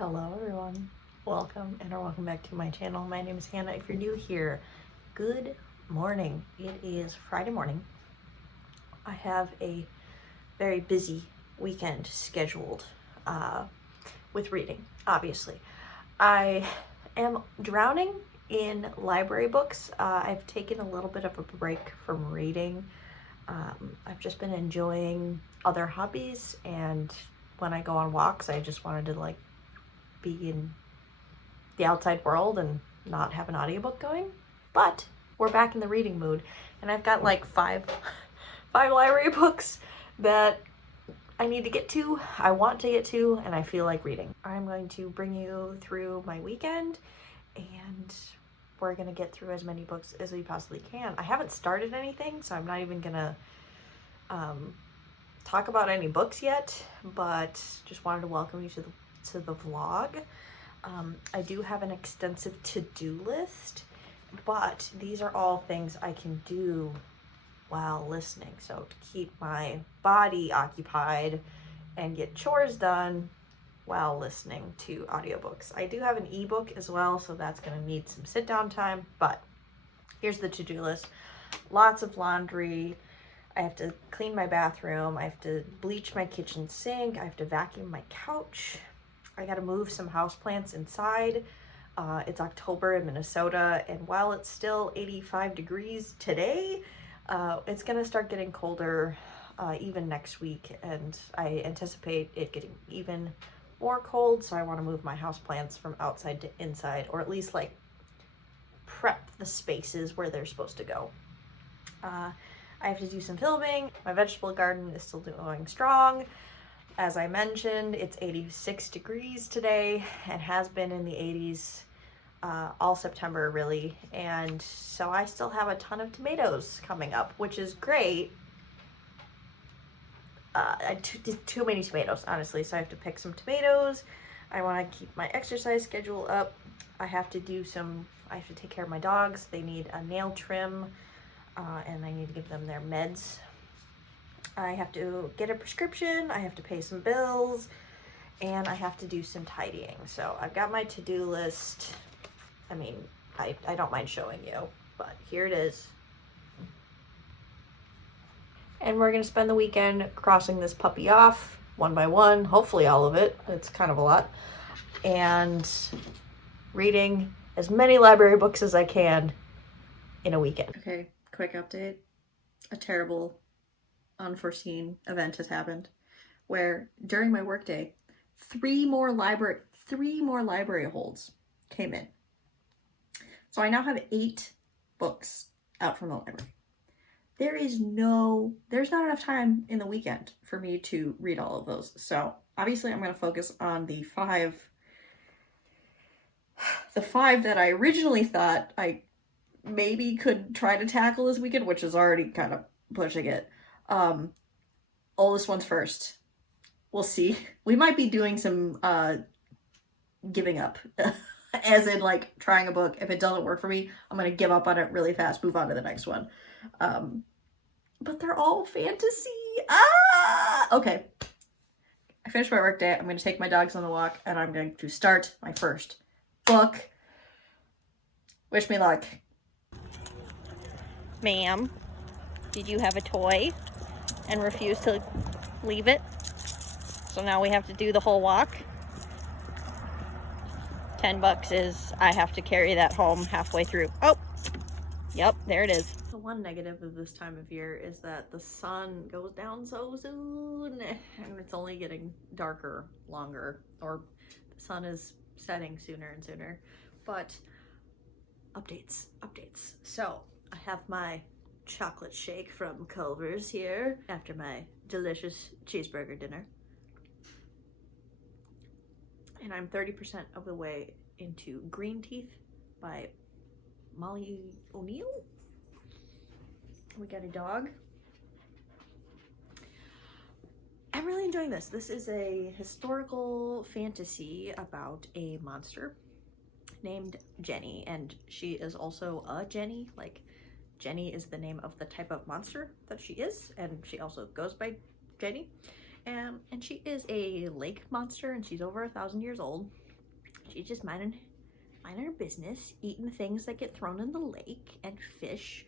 Hello everyone, welcome or welcome back to my channel. My name is Hannah. If you're new here, good morning. It is Friday morning. I have a very busy weekend scheduled with reading, obviously. I am drowning in library books. I've taken a little bit of a break from reading. I've just been enjoying other hobbies, and when I go on walks, I just wanted to be in the outside world and not have an audiobook going. But we're back in the reading mood, and I've got like five library books that I need to get to, I want to get to, and I feel like reading. I'm going to bring you through my weekend, and we're gonna get through as many books as we possibly can. I haven't started anything, so I'm not even gonna talk about any books yet, but just wanted to welcome you to the vlog. I do have an extensive to-do list, but these are all things I can do while listening. So to keep my body occupied and get chores done while listening to audiobooks. I do have an ebook as well, so that's going to need some sit down time, but here's the to-do list. Lots of laundry. I have to clean my bathroom. I have to bleach my kitchen sink. I have to vacuum my couch. I gotta move some houseplants inside. It's October in Minnesota, and while it's still 85 degrees today, it's gonna start getting colder even next week, and I anticipate it getting even more cold, so I want to move my houseplants from outside to inside, or at least like prep the spaces where they're supposed to go. I have to do some filming. My vegetable garden is still going strong. As I mentioned, it's 86 degrees today and has been in the 80s all September, really. And so I still have a ton of tomatoes coming up, which is great. Too many tomatoes, honestly, so I have to pick some tomatoes. I want to keep my exercise schedule up. I have to take care of my dogs. They need a nail trim, and I need to give them their meds. I have to get a prescription, I have to pay some bills, and I have to do some tidying. So I've got my to-do list. I mean, I don't mind showing you, but here it is. And we're gonna spend the weekend crossing this puppy off one by one, hopefully all of it. It's kind of a lot. And reading as many library books as I can in a weekend. Okay, quick update. A terrible unforeseen event has happened where during my workday, three more library holds came in. So I now have 8 books out from the library. There's not enough time in the weekend for me to read all of those. So obviously I'm going to focus on the five that I originally thought I maybe could try to tackle this weekend, which is already kind of pushing it. Oldest one's first. We'll see. We might be doing some giving up, as in like trying a book. If it doesn't work for me, I'm gonna give up on it really fast, move on to the next one. But they're all fantasy. Okay. I finished my work day. I'm gonna take my dogs on the walk, and I'm going to start my first book. Wish me luck. Ma'am, did you have a toy and refuse to leave it? So now we have to do the whole walk. $10 is I have to carry that home halfway through. Oh, yep, there it is. The one negative of this time of year is that the sun goes down so soon, and it's only getting darker longer, or the sun is setting sooner and sooner. But updates. So I have my chocolate shake from Culver's here after my delicious cheeseburger dinner. And I'm 30% of the way into Green Teeth by Molly O'Neill. We got a dog. I'm really enjoying this. This is a historical fantasy about a monster named Jenny, and she is also a Jenny. Like, Jenny is the name of the type of monster that she is, and she also goes by Jenny. And she is a lake monster, and she's over 1,000 years old. She's just minding her business, eating things that get thrown in the lake, and fish,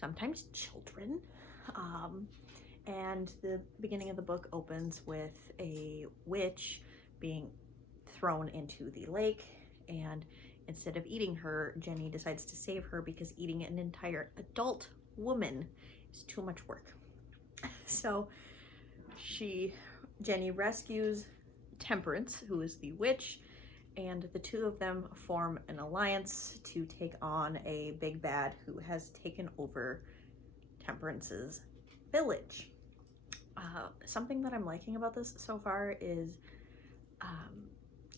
sometimes children. And the beginning of the book opens with a witch being thrown into the lake, and instead of eating her, Jenny decides to save her because eating an entire adult woman is too much work. So Jenny rescues Temperance, who is the witch, and the two of them form an alliance to take on a big bad who has taken over Temperance's village. Something that I'm liking about this so far is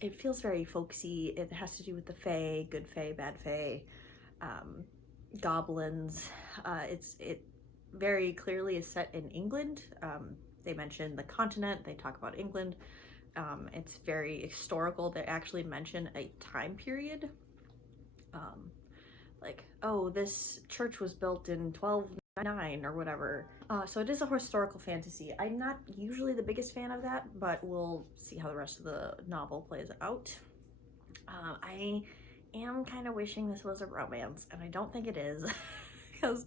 it feels very folksy. It has to do with the fae, good fae, bad fae, goblins. It very clearly is set in England. They mention the continent, they talk about England. It's very historical. They actually mention a time period. Like, oh, this church was built in 1299 or whatever. So it is a historical fantasy. I'm not usually the biggest fan of that, but we'll see how the rest of the novel plays out. I am kind of wishing this was a romance, and I don't think it is, because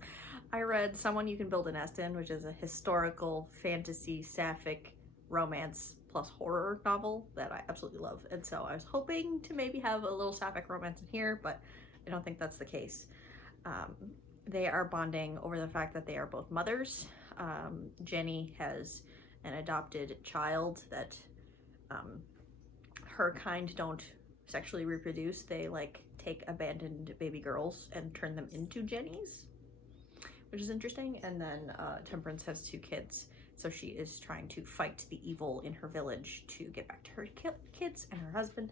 I read Someone You Can Build a Nest In, which is a historical fantasy sapphic romance plus horror novel that I absolutely love. And so I was hoping to maybe have a little sapphic romance in here, but I don't think that's the case. They are bonding over the fact that they are both mothers. Jenny has an adopted child that her kind don't sexually reproduce. They like take abandoned baby girls and turn them into Jennies, which is interesting. And then Temperance has 2 kids. So she is trying to fight the evil in her village to get back to her kids and her husband.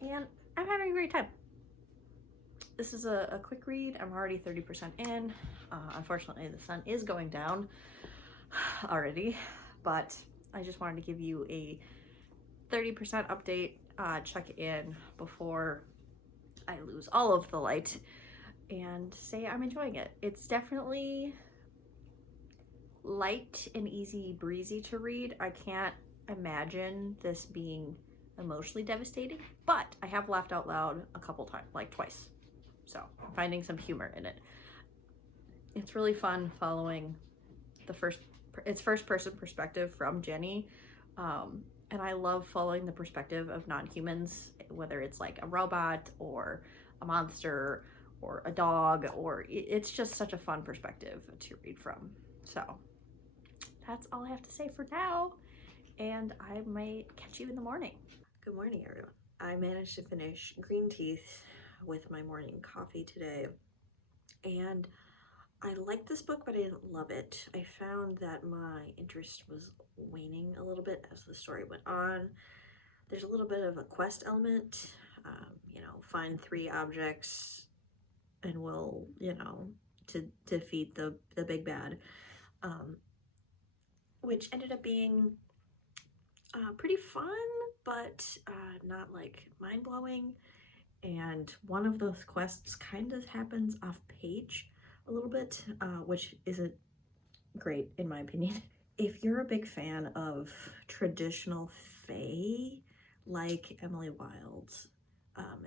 And I'm having a great time. This is a quick read. I'm already 30% in. Unfortunately, the sun is going down already, but I just wanted to give you a 30% update, check in before I lose all of the light, and say I'm enjoying it. It's definitely light and easy breezy to read. I can't imagine this being emotionally devastating, but I have laughed out loud a couple times, like twice. So I'm finding some humor in it. It's really fun following it's first person perspective from Jenny. And I love following the perspective of non-humans, whether it's like a robot or a monster or a dog, or it's just such a fun perspective to read from. So that's all I have to say for now, and I might catch you in the morning. Good morning, everyone. I managed to finish Green Teeth with my morning coffee today, and I liked this book, but I didn't love it. I found that my interest was waning a little bit as the story went on. There's a little bit of a quest element, find 3 objects and we'll, to defeat the big bad, which ended up being pretty fun, but not like mind-blowing. And one of those quests kind of happens off page a little bit, which isn't great in my opinion. If you're a big fan of traditional fae, like Emily Wilde's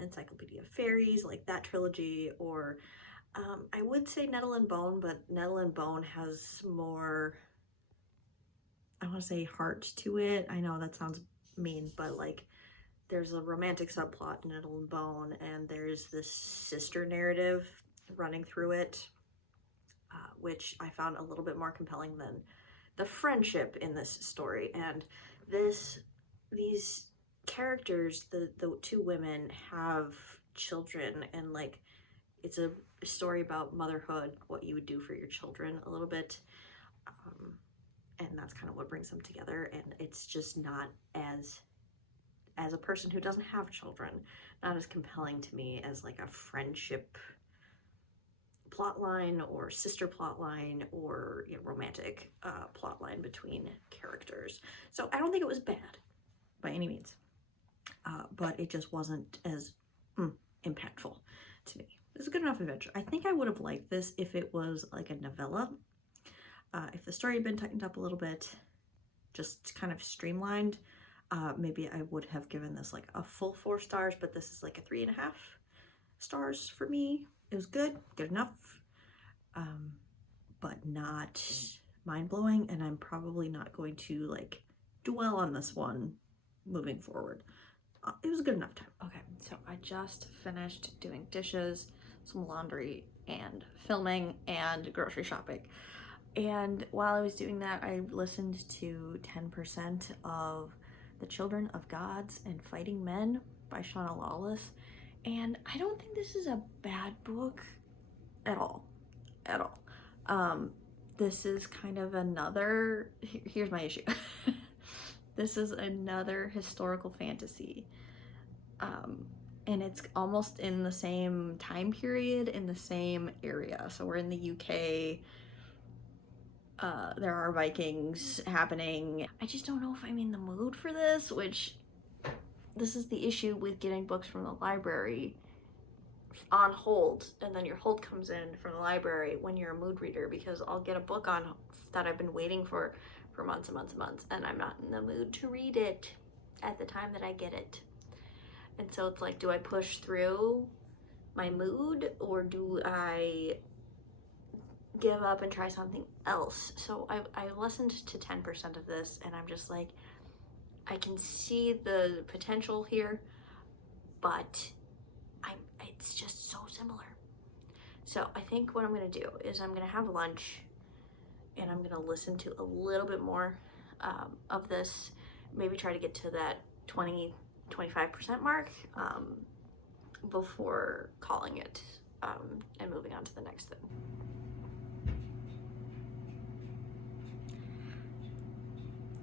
Encyclopedia of Fairies, like that trilogy, or I would say Nettle and Bone, but Nettle and Bone has more, I want to say, heart to it. I know that sounds mean, but like there's a romantic subplot in Nettle and Bone, and there's this sister narrative running through it, which I found a little bit more compelling than the friendship in this story. And these characters, the 2 women, have children, and like it's a story about motherhood, what you would do for your children a little bit, and that's kind of what brings them together. And it's just not as a person who doesn't have children, not as compelling to me as like a friendship plotline or sister plotline or romantic plotline between characters. So I don't think it was bad by any means, but it just wasn't as impactful to me. It was a good enough adventure. I think I would have liked this if it was like a novella. If the story had been tightened up a little bit, just kind of streamlined, Maybe I would have given this like a full 4 stars, but this is like a 3.5 stars for me. It was good enough, but not mind-blowing, and I'm probably not going to like dwell on this one moving forward. It was a good enough time. Okay, so I just finished doing dishes, some laundry, and filming, and grocery shopping. And while I was doing that, I listened to 10% of The Children of Gods and Fighting Men by Shauna Lawless. And I don't think this is a bad book at all. At all. This is kind of another, here's my issue. This is another historical fantasy. And it's almost in the same time period, in the same area. So we're in the UK. There are Vikings happening. I just don't know if I'm in the mood for this, which this is the issue with getting books from the library on hold, and then your hold comes in from the library when you're a mood reader, because I'll get a book on that I've been waiting for months and months and months, and I'm not in the mood to read it at the time that I get it. And so it's like, do I push through my mood, or do I give up and try something else? So I listened to 10% of this, and I'm just like, I can see the potential here, but it's just so similar. So I think what I'm gonna do is I'm gonna have lunch, and I'm gonna listen to a little bit more of this, maybe try to get to that 20-25% mark before calling it and moving on to the next thing.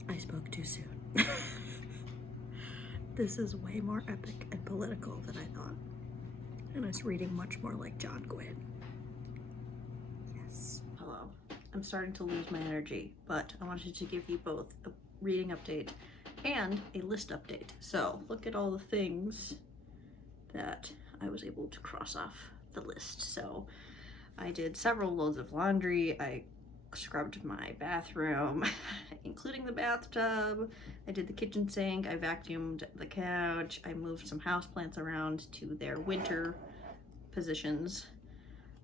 I spoke too soon. This is way more epic and political than I thought. And it's reading much more like John Gwynne. Yes. Hello. I'm starting to lose my energy, but I wanted to give you both a reading update and a list update. So look at all the things that I was able to cross off the list. So I did several loads of laundry. I scrubbed my bathroom, including the bathtub. I did the kitchen sink. I vacuumed the couch. I moved some houseplants around to their winter positions.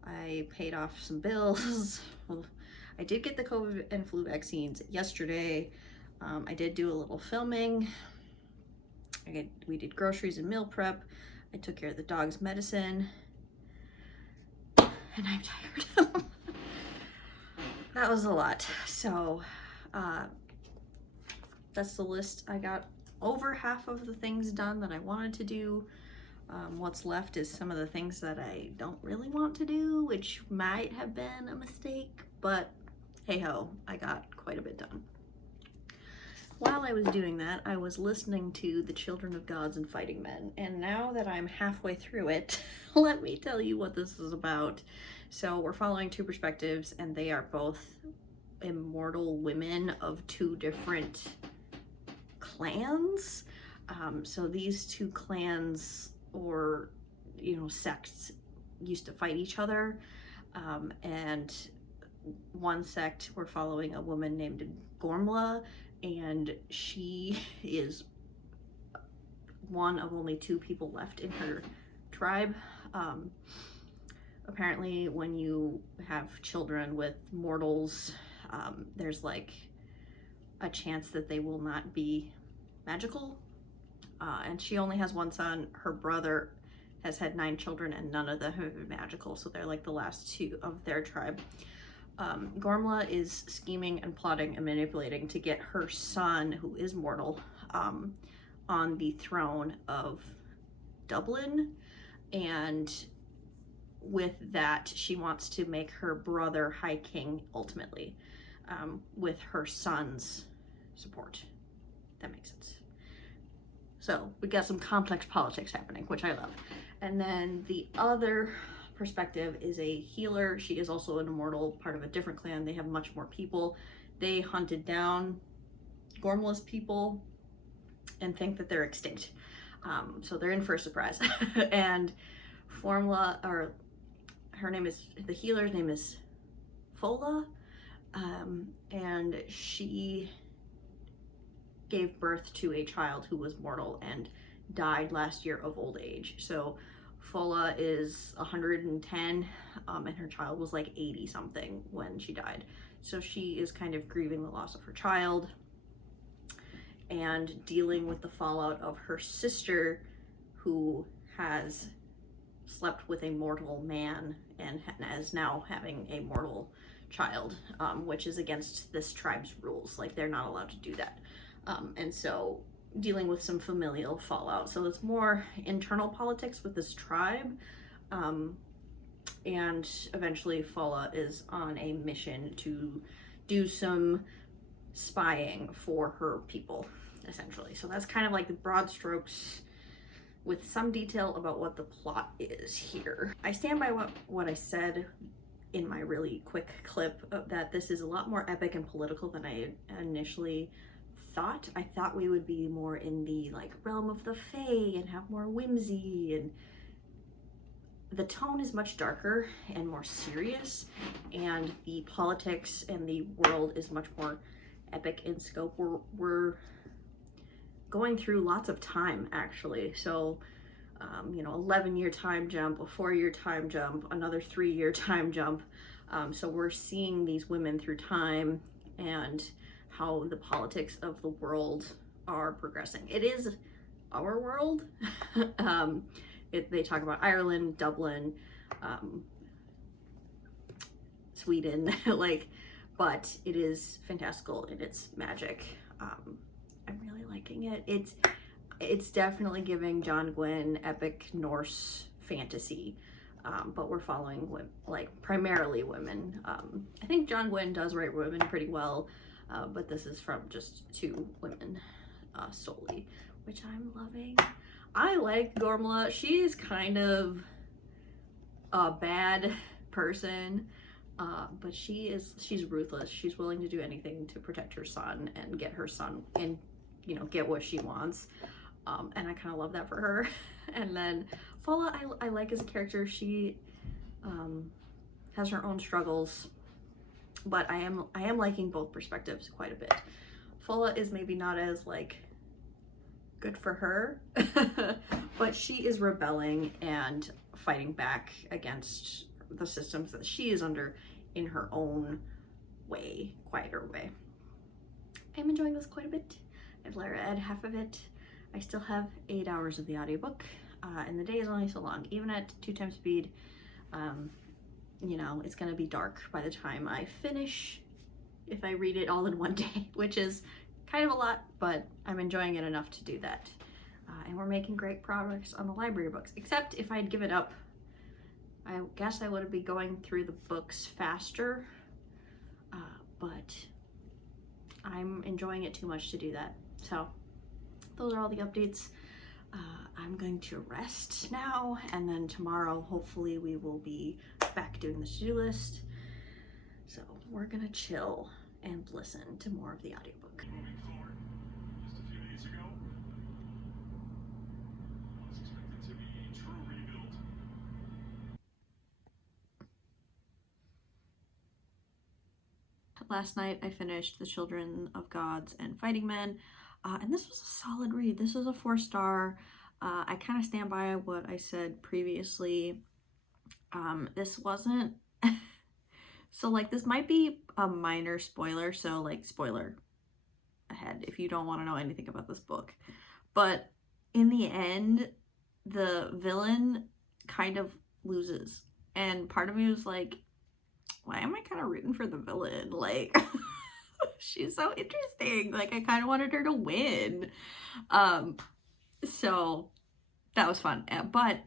I paid off some bills. I did get the COVID and flu vaccines yesterday. I did do a little filming. We did groceries and meal prep. I took care of the dog's medicine. And I'm tired. That was a lot. So that's the list. I got over half of the things done that I wanted to do. What's left is some of the things that I don't really want to do, which might have been a mistake, but hey ho, I got quite a bit done. While I was doing that, I was listening to The Children of Gods and Fighting Men, and now that I'm halfway through it, let me tell you what this is about. So we're following two perspectives, and they are both immortal women of two different clans. So these two clans, or sects, used to fight each other, and one sect, we're following a woman named Gormla, and she is one of only 2 people left in her tribe. Apparently when you have children with mortals, there's like a chance that they will not be magical. And she only has one son. Her brother has had 9 children, and none of them have been magical, so they're like the last 2 of their tribe. Gormla is scheming and plotting and manipulating to get her son, who is mortal, on the throne of Dublin, and with that she wants to make her brother High King ultimately, with her son's support. That makes sense. So we got some complex politics happening, which I love. And then the other perspective is a healer. She is also an immortal, part of a different clan. They have much more people. They hunted down Gormla's people and think that they're extinct. So they're in for a surprise. And Formula, or her name is, the healer's name is Fola, and she gave birth to a child who was mortal and died last year of old age. So Fola is 110, and her child was like 80 something when she died. So she is kind of grieving the loss of her child and dealing with the fallout of her sister, who has slept with a mortal man and is now having a mortal child, which is against this tribe's rules. Like, they're not allowed to do that. And so dealing with some familial fallout. So it's more internal politics with this tribe. And eventually Fola is on a mission to do some spying for her people, essentially. So that's kind of like the broad strokes, with some detail about what the plot is here. I stand by what I said in my really quick clip, that this is a lot more epic and political than I initially thought. I thought we would be more in the like realm of the fae and have more whimsy, and the tone is much darker and more serious, and the politics and the world is much more epic in scope. We're going through lots of time, actually. So 11-year time jump, a 4-year time jump, another 3-year time jump. So we're seeing these women through time and how the politics of the world are progressing. It is our world. They talk about Ireland, Dublin, Sweden, but it is fantastical in its magic. I'm really liking it. It's definitely giving John Gwynne epic Norse fantasy, but we're following primarily women. I think John Gwynne does write women pretty well, but this is from just 2 women solely, which I'm loving. I like Gormla. She's kind of a bad person, but she's ruthless. She's willing to do anything to protect her son and get her son and get what she wants. And I kind of love that for her. And then Fola, I like as a character. She has her own struggles, but I am liking both perspectives quite a bit. Fola is maybe not as good for her, but she is rebelling and fighting back against the systems that she is under in her own way, quieter way. I'm enjoying this quite a bit. I've read half of it. I still have 8 hours of the audiobook, and the day is only so long. Even at 2 times speed, it's gonna be dark by the time I finish if I read it all in one day, which is kind of a lot, but I'm enjoying it enough to do that. And we're making great progress on the library books, except if I'd give it up, I guess I would be going through the books faster, but I'm enjoying it too much to do that. So those are all the updates. I'm going to rest now, and then tomorrow hopefully we will be back doing the to-do list. So we're gonna chill and listen to more of the audiobook. Moving forward, just a few days ago, was expected to be a true rebuild. Last night I finished The Children of Gods and Fighting Men, and this was a solid read. This was a 4-star. I kind of stand by what I said previously. This wasn't so this might be a minor spoiler, so spoiler ahead if you don't want to know anything about this book. But in the end, the villain kind of loses, and part of me was like, why am I kind of rooting for the villain? She's so interesting. I kind of wanted her to win. So that was fun. But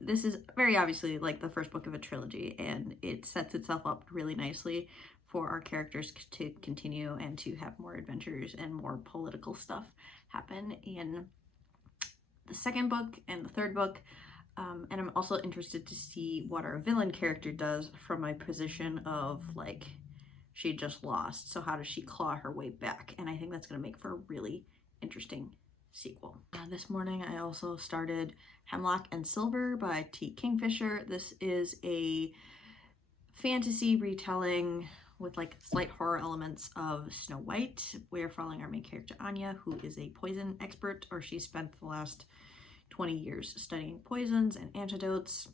this is very obviously the first book of a trilogy, and it sets itself up really nicely for our characters to continue and to have more adventures and more political stuff happen in the second book and the third book. And I'm also interested to see what our villain character does from my position of she just lost. So how does she claw her way back? And I think that's going to make for a really interesting sequel. This morning I also started Hemlock and Silver by T. Kingfisher. This is a fantasy retelling with like slight horror elements of Snow White. We're following our main character Anya, who is a poison expert, or she spent the last 20 years studying poisons and antidotes.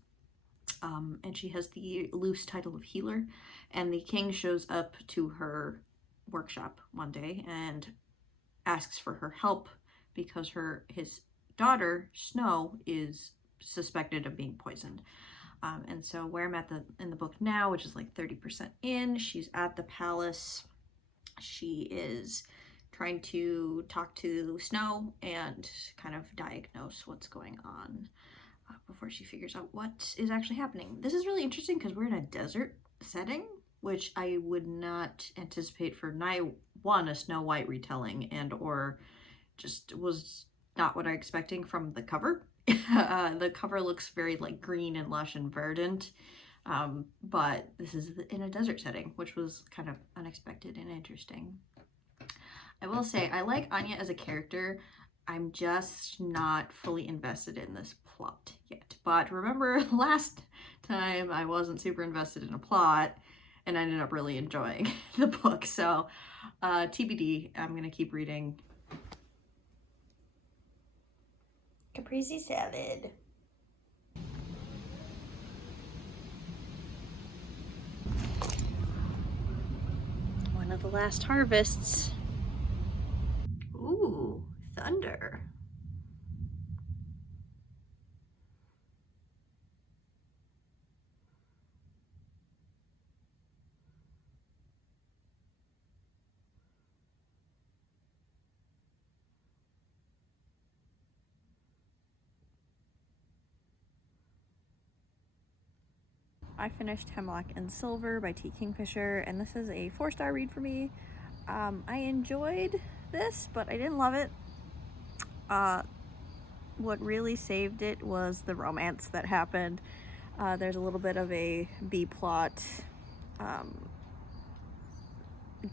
And she has the loose title of healer. And the king shows up to her workshop one day and asks for her help because his daughter Snow is suspected of being poisoned. And so where I'm at in the book now, which is like 30% in, she's at the palace. She is trying to talk to Snow and kind of diagnose what's going on before she figures out what is actually happening. This is really interesting because we're in a desert setting, which I would not anticipate for a Snow White retelling, and or just was not what I'm expecting from the cover. The cover looks very like green and lush and verdant, but this is in a desert setting, which was kind of unexpected and interesting. I will say I like Anya as a character. I'm just not fully invested in this plot yet. But remember last time I wasn't super invested in a plot and I ended up really enjoying the book. So TBD, I'm gonna keep reading. Caprese salad. One of the last harvests. Ooh, thunder. I finished Hemlock and Silver by T. Kingfisher, and this is a 4-star read for me. I enjoyed this, but I didn't love it. What really saved it was the romance that happened. There's a little bit of a B-plot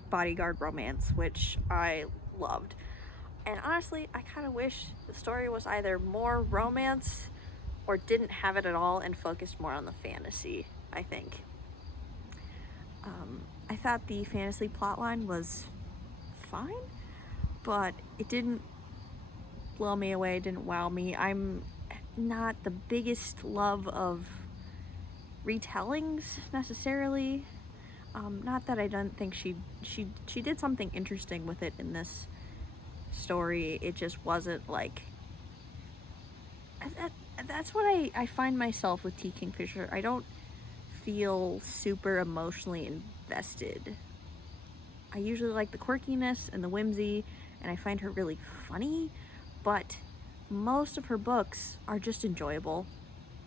bodyguard romance, which I loved. And honestly, I kind of wish the story was either more romance or didn't have it at all and focused more on the fantasy, I think. I thought the fantasy plotline was fine, but it didn't blow me away, didn't wow me. I'm not the biggest love of retellings necessarily. Not that I don't think she did something interesting with it in this story. It just wasn't like that's what I find myself with T. Kingfisher. I don't feel super emotionally invested. I usually like the quirkiness and the whimsy, and I find her really funny, but most of her books are just enjoyable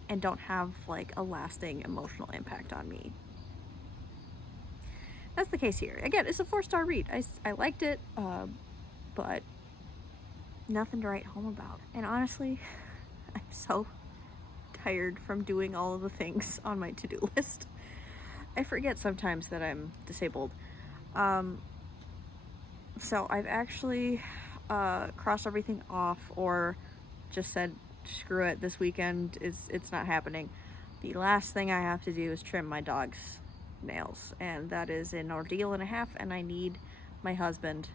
and don't have like a lasting emotional impact on me. That's the case here. Again, it's a 4-star read. I liked it, but nothing to write home about. And honestly, I'm so tired from doing all of the things on my to-do list. I forget sometimes that I'm disabled. So I've actually crossed everything off, or just said, screw it, this weekend it's not happening. The last thing I have to do is trim my dog's nails, and that is an ordeal and a half, and I need my husband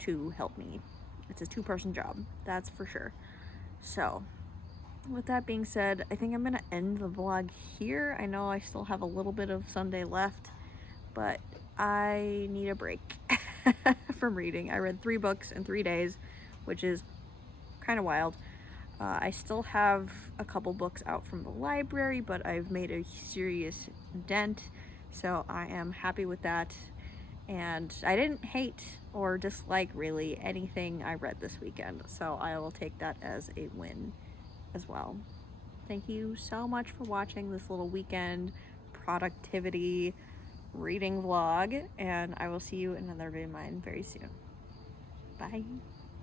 to help me. It's a 2-person job, that's for sure. So with that being said, I think I'm gonna end the vlog here. I know I still have a little bit of Sunday left, but I need a break from reading. I read 3 books in 3 days, which is kind of wild. I still have a couple books out from the library, but I've made a serious dent, so I am happy with that. And I didn't hate or dislike really anything I read this weekend, so I will take that as a win as well. Thank you so much for watching this little weekend productivity reading vlog, and I will see you in another video of mine very soon. Bye.